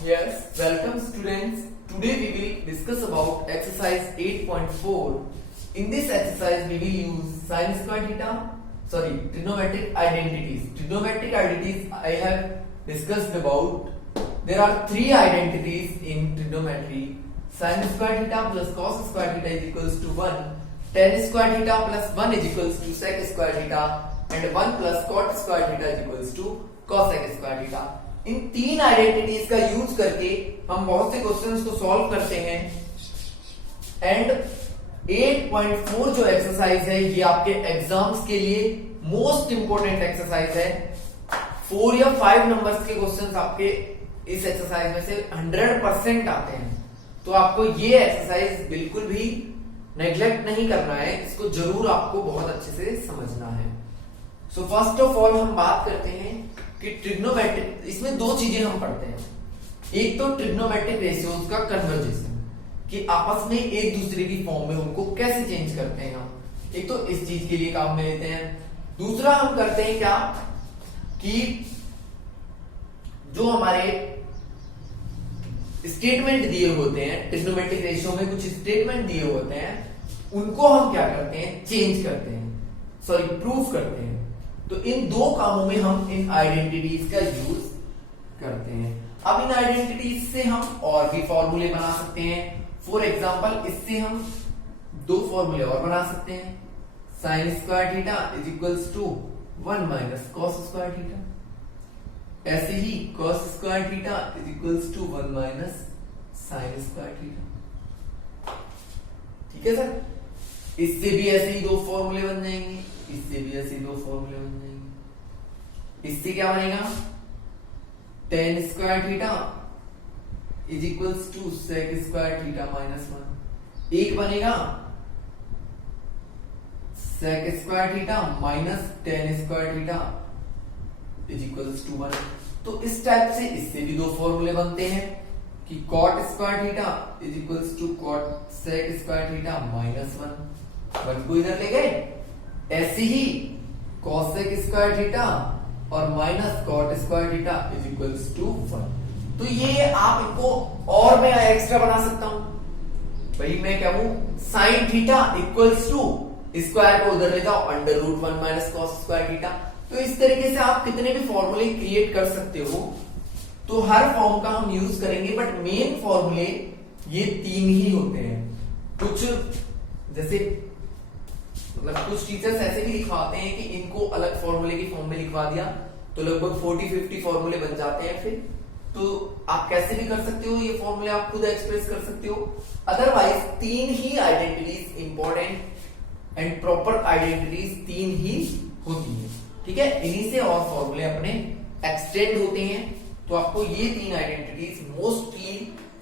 Yes, welcome students. Today we will discuss about exercise 8.4. In this exercise we will use sin square theta, trigonometric identities. Trigonometric identities I have discussed about. There are three identities in trigonometry. Sin square theta plus cos square theta is equals to 1. Tan square theta plus 1 is equals to sec square theta. And 1 plus cot square theta is equals to cosec square theta. इन तीन identities का use करके हम बहुत से questions को solve करते हैं। And 8.4 जो एक्सरसाइज है ये आपके एग्जाम्स के लिए मोस्ट इंपोर्टेंट एक्सरसाइज है। 4 या 5 नंबर्स के क्वेश्चंस आपके इस एक्सरसाइज में से 100% आते हैं, तो आपको ये एक्सरसाइज बिल्कुल भी नेग्लेक्ट नहीं करना है, इसको जरूर आपको बहुत अच्छे से समझना है। सो फर्स्ट ऑफ ऑल हम बात करते हैं कि ट्रिग्नोमेट्रिक, इसमें दो चीजें हम पढ़ते हैं। एक तो ट्रिग्नोमेट्रिक रेशियोज का कन्वर्जेशन, कि आपस में एक दूसरे की फॉर्म में उनको कैसे चेंज करते हैं हम, एक तो इस चीज के लिए काम में लेते हैं। दूसरा हम करते हैं क्या कि जो हमारे स्टेटमेंट दिए होते हैं, ट्रिग्नोमेट्रिक रेशियो में कुछ स्टेटमेंट दिए होते हैं, उनको हम क्या करते हैं, चेंज करते हैं, प्रूफ करते हैं। तो इन दो कामों में हम इन आइडेंटिटीज का यूज करते हैं। अब इन आइडेंटिटीज से हम और भी फॉर्मूले बना सकते हैं। फॉर एग्जांपल इससे हम दो फॉर्मूले और बना सकते हैं। Sine square theta is equals to 1 minus cos square theta. ऐसे ही cos square theta is equals to 1 minus sine square theta. ठीक है सर, इससे भी ऐसे ही दो फॉर्मूले बन जाएंगे, इससे भी ऐसे दो फॉर्मूले बन जाएंगे। इससे क्या बनेगा, tan square theta is equals to sec square theta minus 1। एक बनेगा sec square theta minus tan square theta is equals to 1। तो इस टाइप से इससे भी दो फॉर्मूले बनते हैं कि cot square theta is equals to cot sec square theta minus 1 को इधर ले गए। ऐसे ही cosec स्क्वायर थीटा और minus cot square theta is equals to 1। तो ये आप इनको और मैं एक्स्ट्रा बना सकता हूं। भाई मैं क्या हूं, sine theta equals to square को उधर ले जाओ, under root 1 minus cos square theta. तो इस तरीके से आप कितने भी फॉर्मूले क्रिएट कर सकते हो। तो हर फॉर्म का हम यूज करेंगे, बट मेन फॉर्मूले ये तीन ही होते हैं। कुछ जैसे कुछ टीचर्स ऐसे भी लिखवाते हैं कि इनको अलग फॉर्मूले की फॉर्म में लिखवा दिया तो लगभग 40-50 फॉर्मूले बन जाते हैं। फिर तो आप कैसे भी कर सकते हो, ये फॉर्मूले आप खुद एक्सप्रेस कर सकते हो। अदरवाइज तीन ही identities important and proper identities तीन ही होती है। ठीक है, इन्हीं से और फॉर्मूले अपने एक्सटेंड होते हैं। तो आपको ये तीन आइडेंटिटीज मोस्टली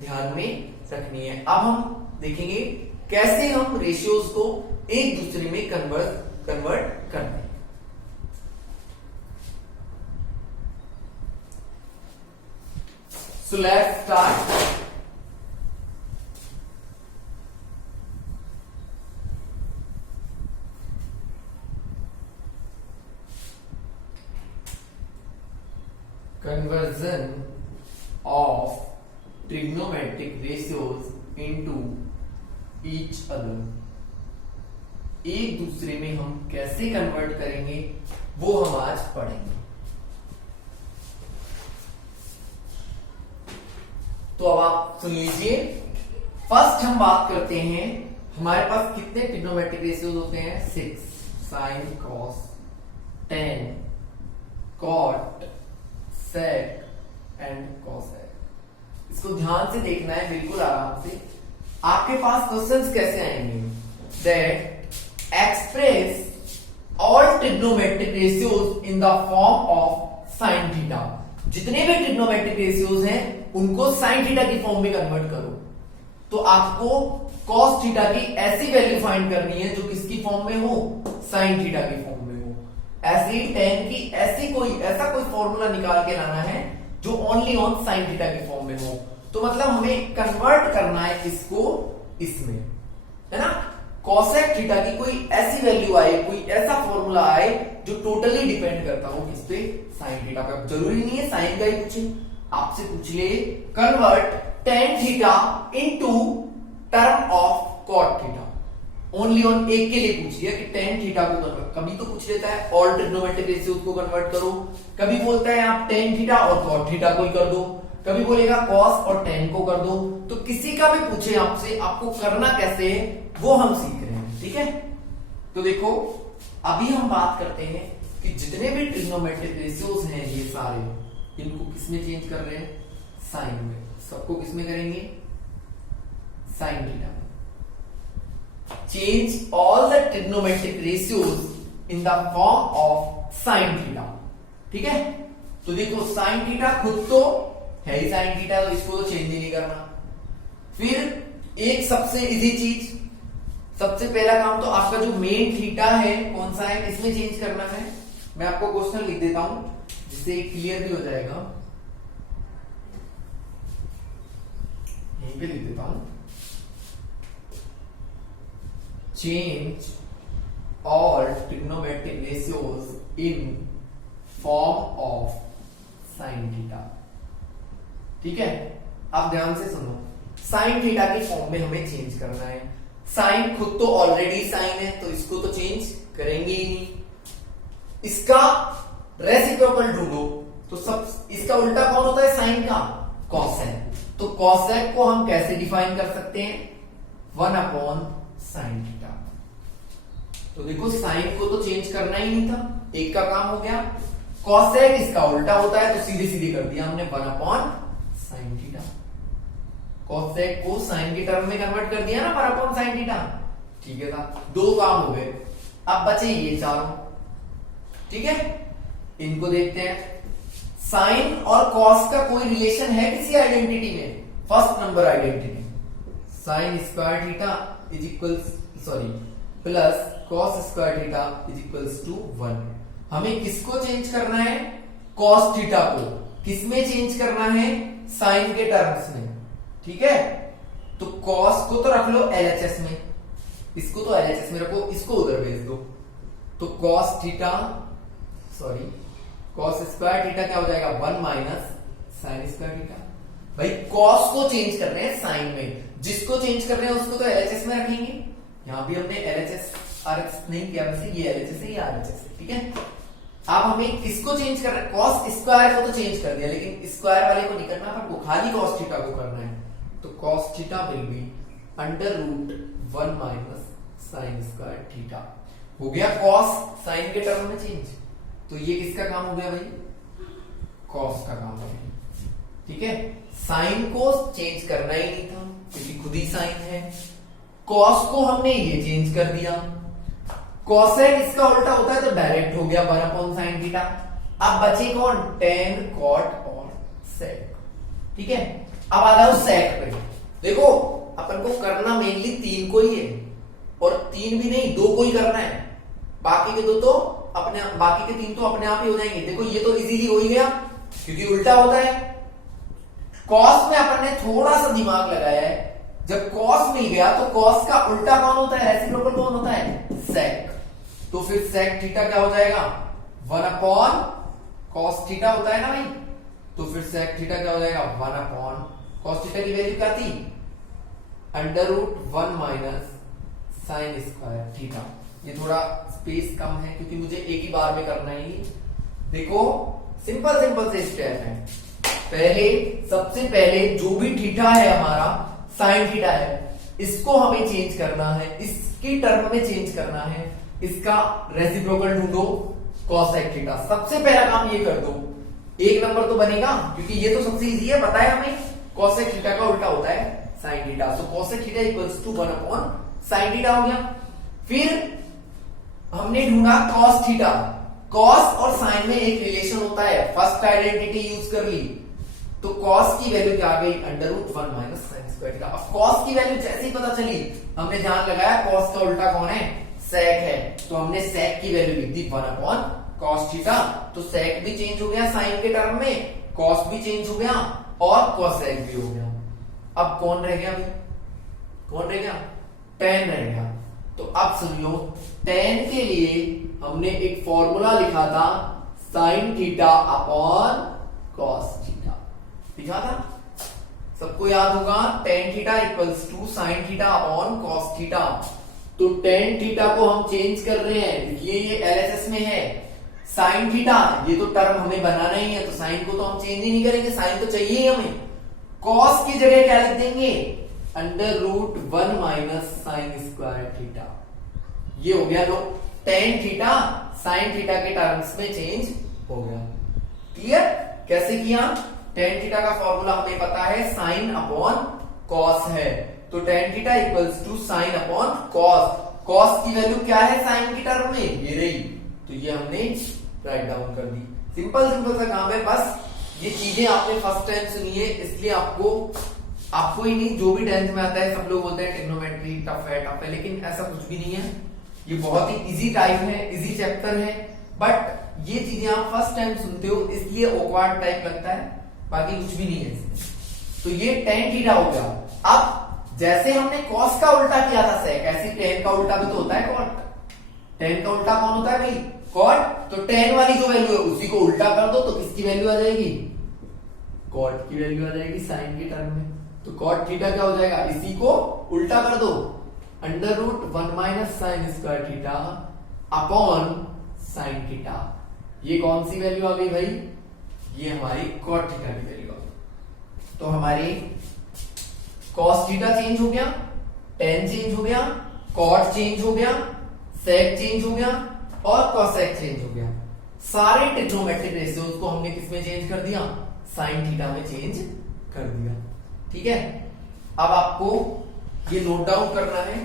ध्यान में रखनी है। अब हम देखेंगे कैसे हम रेशियोज को एक दूसरे में कन्वर्ट करते हैं। So let's start. Conversion of trigonometric ratios into each other. एक दूसरे में हम कैसे कन्वर्ट करेंगे वो हम आज पढ़ेंगे। तो अब आप सुन लीजिए। फर्स्ट हम बात करते हैं, हमारे पास कितने ट्रिग्नोमेट्रिक रेशियोज होते हैं, 6। Sine, cos, tan, cot, sec and cosec. इसको ध्यान से देखना है, बिल्कुल आराम से। आपके पास क्वेश्चंस कैसे आएंगे, that express all trigonometric ratios in the form of sine theta. जितने भी ट्रिग्नोमेट्रिक रेशियोज हैं उनको साइन थीटा की फॉर्म में कन्वर्ट करो। तो आपको कॉस थीटा की ऐसी वैल्यू फाइंड करनी है जो किसकी फॉर्म में हो, साइन थीटा की फॉर्म में हो। ऐसे ही टेन की ऐसा कोई फॉर्मूला निकाल के लाना है जो ओनली ऑन साइन थीटा की फॉर्म में हो। तो मतलब हमें कन्वर्ट करना है इसको इसमें, है ना। कॉसेक थीटा की कोई ऐसी वैल्यू आए, कोई ऐसा फॉर्मूला आए जो टोटली डिपेंड करता हो किस पे, साइन थीटा पे। जरूरी नहीं है साइन का ही पूछे, आपसे पूछ ले convert tan theta into term of cot theta, only on एक के लिए पूछ लिया कि टेन थीटा को कन्वर्ट, कभी तो पूछ लेता है ऑल ट्रिग्नोमेट्रिक रेशियोज को कन्वर्ट करो, कभी बोलता है आप टेन थीटा और कॉट थीटा को ही कर दो, कभी बोलेगा कॉस और टेन को कर दो। तो किसी का भी पूछे आपसे, आपको करना कैसे है वो हम सीख रहे हैं, ठीक है। तो देखो अभी हम बात करते हैं कि जितने भी ट्रिग्नोमेट्रिक रेशियोज हैं ये सारे, इनको किसमें चेंज कर रहे हैं, साइन में। सबको किसमें करेंगे, साइन थीटा में। Change all the trigonometric ratios in the form of sine theta, ठीक है। तो देखो साइन थीटा खुद तो है ही साइन थीटा, तो इसको तो चेंज ही नहीं करना। फिर एक सबसे इजी चीज, सबसे पहला काम तो आपका जो मेन थीटा है कौन सा है, इसमें चेंज करना है। मैं आपको क्वेश्चन लिख देता हूं जिससे क्लियर भी हो जाएगा, यहीं पे लिख देता हूं। Change all trigonometric ratios in form of sine theta, ठीक है। आप ध्यान से सुनो, साइन थीटा के फॉर्म में हमें चेंज करना है। साइन खुद तो ऑलरेडी साइन है तो इसको तो चेंज करेंगे ही नहीं। इसका रेसिप्रोकल ढूंढो, तो सब इसका उल्टा कौन होता है साइन का, कॉसेक। तो कॉसेक को हम कैसे डिफाइन कर सकते हैं, 1 अपॉन साइन थीटा। तो देखो साइन को तो चेंज करना ही नहीं था, एक का काम हो गया। कॉसेक इसका उल्टा होता है तो सीधे सीधे कर दिया हमने 1 अपॉन साइन थीटा। कॉसेक को साइन की टर्म में कन्वर्ट कर दिया ना 1 अपॉन साइन थीटा, ठीक है था। दो काम हो गए, अब बचे ये चारों, ठीक है। इनको देखते हैं। साइन और कॉस का कोई रिलेशन है किसी आइडेंटिटी में, first number identity, sine square theta is equal plus cos square theta is equals to 1। हमें किसको चेंज करना है, कॉस थीटा को। किसमें चेंज करना है, साइन के टर्म्स में, ठीक है। तो कॉस को तो रख लो एलएचएस में, इसको तो एलएचएस में रखो, इसको उधर भेज दो। तो कॉस स्क्वायर थीटा क्या हो जाएगा, 1 माइनस साइन स्क्वायर थीटा। भाई कॉस को चेंज कर रहे हैं साइन में, जिसको चेंज कर रहे हैं उसको तो एलएचएस में रखेंगे। यहां भी हमने एलएचएस आरएचएस नहीं किया, वैसे ये एलएचएस है, ये आरएचएस है, ठीक है। अब हमें किसको चेंज कर रहे हैं, कॉस स्क्वायर को तो चेंज कर दिया, लेकिन स्क्वायर वाले को नहीं करना, पर को खाली कॉस थीटा को करना है। तो cos theta will be under root 1 minus sine square theta. हो गया कॉस साइन के टर्म में चेंज। तो ये किसका काम हो गया भाई, कॉस का काम हो गया, ठीक है। साइन को चेंज करना ही नहीं था क्योंकि खुद ही साइन है। कॉस को हमने ये चेंज कर दिया। कॉसेक इसका उल्टा होता है तो डायरेक्ट हो गया 1 अपॉन साइन थीटा। अब बचे कौन, टेन, कॉट और सेक, ठीक है। अब आ जाओ सेक पे। देखो अपन को करना मेनली 3 को ही है, और 3 भी नहीं 2 को ही करना है, बाकी के 2 तो बाकी के 3 तो अपने आप ही हो जाएंगे। देखो ये तो इजीली हो ही गया क्योंकि उल्टा होता है। कॉस में अपन ने थोड़ा सा दिमाग लगाया है, जब कॉस मिल गया तो कॉस का उल्टा कौन होता है, रेसिप्रोकल कौन होता है, सेक। तो फिर सेक थीटा क्या हो जाएगा, 1 अपॉन कॉस थीटा होता है ना भाई। तो फिर सेक थीटा क्या हो जाएगा, 1 अपॉन कॉस थीटा की वैल्यू क्या थी, under root 1 minus sine square theta. ये थोड़ा स्पेस कम है क्योंकि मुझे एक ही बार में करना है। देखो सिंपल से स्टेप है। सबसे पहले जो भी थीटा है हमारा साइन थीटा है, इसको हमें चेंज करना है, इसकी टर्म में चेंज करना है। इसका रेसिप्रोकल ढूंढो कॉसेक थीटा। सबसे पहला काम ये कर दो, 1 नंबर तो बनेगा क्योंकि ये तो सबसे इजी है, बताया हमें कॉसेक थीटा का उल्टा होता है sine theta. So cosec theta equals to 1 upon sine theta हो गया। फिर हमने ढूंढा कॉस थीटा। कॉस और साइन में एक रिलेशन होता है, फर्स्ट आइडेंटिटी यूज कर ली तो कॉस की वैल्यू क्या आ गई, under root 1 minus sine square theta. अब कॉस की वैल्यू जैसे ही पता चली हमने ध्यान लगाया कॉस का उल्टा कौन है, सेक है, तो हमने सेक की वैल्यू लिख दी 1 अपॉन कॉस थीटा। तो सेक भी चेंज हो गया साइन के टर्म में, कॉस भी चेंज हो गया और कॉसेक भी हो गया। अब कौन रह गया भाई, कौन रह गया, टेन रह गया। तो अब सुन लो, टेन के लिए हमने एक फॉर्मूला लिखा था sine theta upon cos theta. लिखा था, सबको याद होगा, tan theta equals to sin theta upon cos theta. तो tan थीटा को हम चेंज कर रहे हैं, ये LHS में है। sin थीटा ये तो टर्म हमें बनाना ही है, तो sin को तो हम चेंज ही नहीं करेंगे, sin तो चाहिए ही हमें। cos की जगह क्या लिख देंगे, √1 माइनस साइन स्क्वायर थीटा। ये हो गया लो, tan थीटा sin थीटा के टर्म्स में चेंज हो गया। क्लियर? कैसे किया? tan थीटा का फॉर्मूला हमें पता है, sin अपॉन cos है, तो tan theta equals to sin upon cos। cos की वैल्यू क्या है sin की टर्म में, ये रही, तो ये हमने राइट डाउन कर दी। सिंपल सिंपल सा काम है, बस ये चीजें आपने फर्स्ट टाइम सुनी है, इसलिए आपको ही नहीं, जो भी 10th में आता है सब लोग बोलते हैं ट्रिग्नोमेट्री टफ है, लेकिन ऐसा कुछ भी नहीं है। ये बहुत ही इजी टाइप है, इजी चैप्टर है, बट ये चीजें आप फर्स्ट टाइम सुनते हो इसलिए ऑकवर्ड टाइप लगता है, बाकी कुछ भी नहीं है इसमें। तो ये tan थीटा हो गया। अब जैसे हमने cos का उल्टा किया था sec, ऐसे tan का उल्टा भी तो होता है cot। tan का उल्टा कौन होता है भाई, cot। तो tan वाली जो वैल्यू है उसी को उल्टा कर दो, तो किसकी वैल्यू आ जाएगी, cot की वैल्यू आ जाएगी sin के टर्म में। तो cot थीटा क्या हो जाएगा, इसी को उल्टा कर दो, √1 minus sine square theta upon sine theta. ये कौन सी वैल्यू आ गई भाई, ये हमारी cot थीटा की वैल्यू आ गई। तो हमारी cos थीटा चेंज हो गया, tan चेंज हो गया, cot चेंज हो गया, sec चेंज हो गया और cosec चेंज हो गया। सारे ट्रिग्नोमेट्रिक रेशियोज को हमने किस में चेंज कर दिया, sin थीटा में चेंज कर दिया। ठीक है, अब आपको ये नोट डाउन करना है